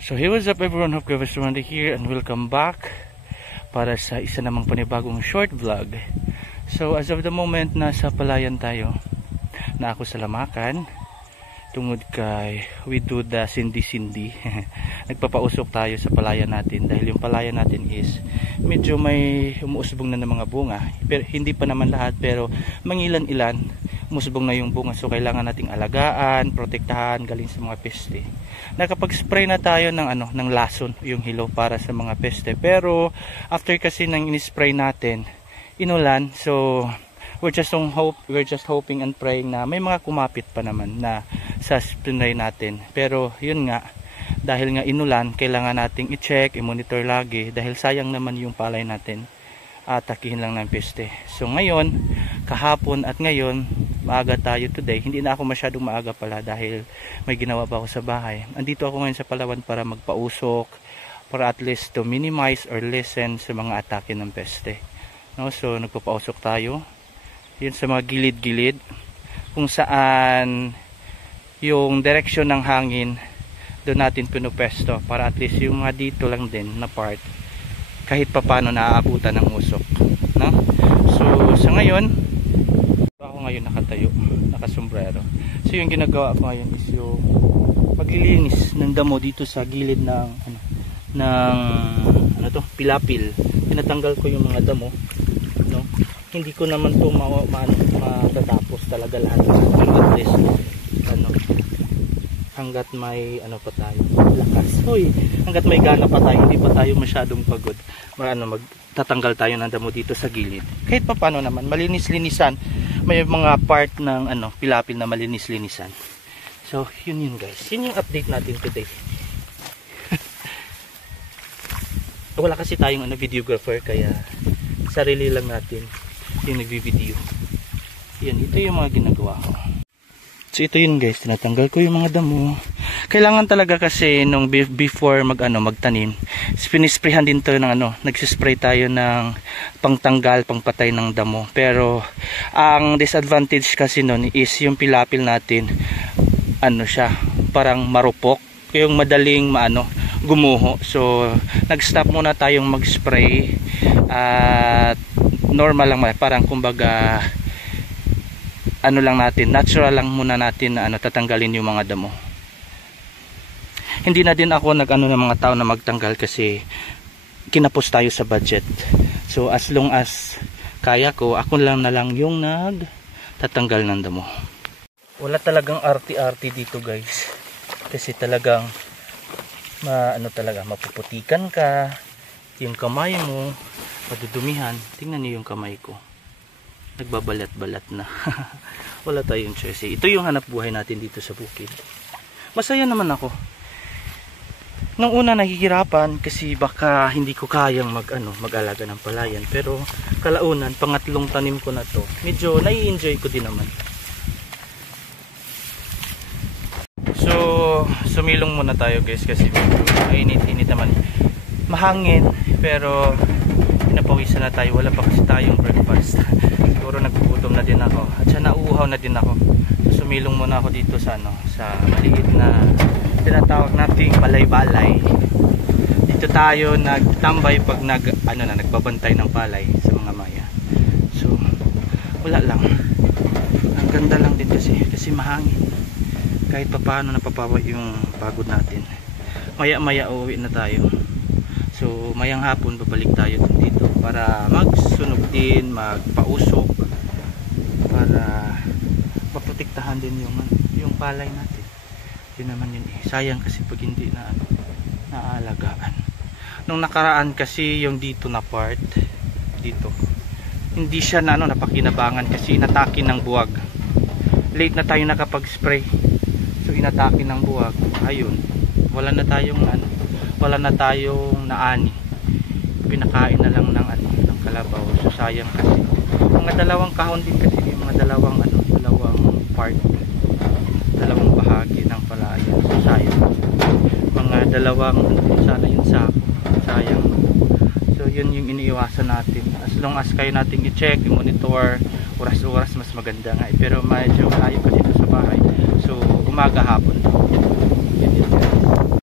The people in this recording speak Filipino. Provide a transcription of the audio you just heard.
So hey, what's up everyone, hope you guys are here and welcome back para sa isa namang panibagong short vlog. So as of the moment, nasa palayan tayo na ako sa Lamacan tungod kay we do the sindi-sindi. Nagpapausok tayo sa palayan natin dahil yung palayan natin is medyo may umuusbong na ng mga bunga, pero hindi pa naman lahat, pero mangilan-ilan umusbong na yung bunga. So kailangan nating alagaan, protektahan galing sa mga peste. Nakapag-spray na tayo ng lason, yung hilaw para sa mga peste, pero after kasi nang in-spray natin, inulan. So we're just hoping and praying na may mga kumapit pa naman na sa spray natin. Pero yun nga, dahil nga inulan, kailangan nating i-check, i-monitor lagi dahil sayang naman yung palay natin, atakihin lang ng peste. So ngayon, kahapon at ngayon, maaga tayo today. Hindi na ako masyadong maaga pala dahil may ginawa pa ako sa bahay. Andito ako ngayon sa Palawan para magpausok, para at least to minimize or lessen sa mga atake ng peste. No? So nagpapausok tayo yun sa mga gilid-gilid kung saan yung direksyon ng hangin doon natin pinupesto, para at least yung mga dito lang din na part kahit papano naaabutan ng usok, no? So sa ngayon ako ngayon nakatayo, nakasombrero. So yung ginagawa ko ngayon is yung paglilinis ng damo dito sa gilid ng pilapil. Tinatanggal ko yung mga damo, no? Hindi ko naman to matatapos talaga lahat, pero at least hanggat may pa tayo lakas, hanggat may gana pa tayo, hindi pa tayo masyadong pagod, magtatanggal tayo ng damo dito sa gilid. Kahit pa paano naman malinis-linisan, may mga part ng pilapil na malinis-linisan. So yun guys, yun yung update natin today. Wala kasi tayong videographer, kaya sarili lang natin yung nagvi-video. Ito yung mga ginagawa ko. So ito yun guys, tinatanggal ko yung mga damo. Kailangan talaga kasi nung before magtanim, pinisprayhan din to ng nagsispray tayo ng pangtanggal, pangpatay ng damo. Pero ang disadvantage kasi nun is yung pilapil natin siya parang marupok, yung madaling gumuho. So nag-stop muna tayong mag-spray at normal lang, parang kumbaga lang natin, natural lang muna natin na tatanggalin yung mga damo. Hindi na din ako ng mga tao na magtanggal kasi kinapos tayo sa budget. So as long as kaya ko, ako lang na lang yung nagtatanggal ng damo. Wala talagang arti-arti dito guys, kasi talagang mapuputikan ka, yung kamay mo madudumihan. Tingnan niyo yung kamay ko, nagbabalat-balat na. Wala tayong choice. Ito yung hanap buhay natin dito sa bukid. Masaya naman ako. Nung una nahihirapan kasi baka hindi ko kayang mag-alaga ng palayan, pero kalaunan pangatlong tanim ko na to, medyo nai-enjoy ko din naman. So sumilong muna tayo guys kasi mainit-init naman. Mahangin, pero pinapawisan na tayo. Wala pa kasi tayong breakfast. Siguro nagugutom na din ako at siya nauuhaw na din ako. So sumilong muna ako dito sa maliit na tinatawag nating balay-balay. Dito tayo nagtambay pag nagbabantay ng palay sa mga maya. So wala lang, ang ganda lang din kasi mahangin. Kahit papaano napapawa yung pagod natin. Maya-maya uuwi na tayo. So mayang hapon babalik tayo dito para magsunog din, magpausok, para maprotektahan din yung palay natin. Yun naman yun sayang kasi pag hindi na naaalagaan. Nung nakaraan kasi yung dito na part dito, hindi siya napakinabangan kasi inatake ng buwag. Late na tayo nakapag-spray, so inatake ng buwag. Ayun, wala na tayong naani, pinakain na lang ng kalabaw. So sayang kasi mga dalawang kahon din kasi, mga dalawang part, dalawang bahagi ng palayan. So sayang, mga dalawang sana yung sako, sayang. So yun yung iniiwasan natin. As long as kayo nating i-check, i-monitor oras-oras, mas maganda nga. Pero medyo malayo kasi ito sa bahay, so umaga hapon yun.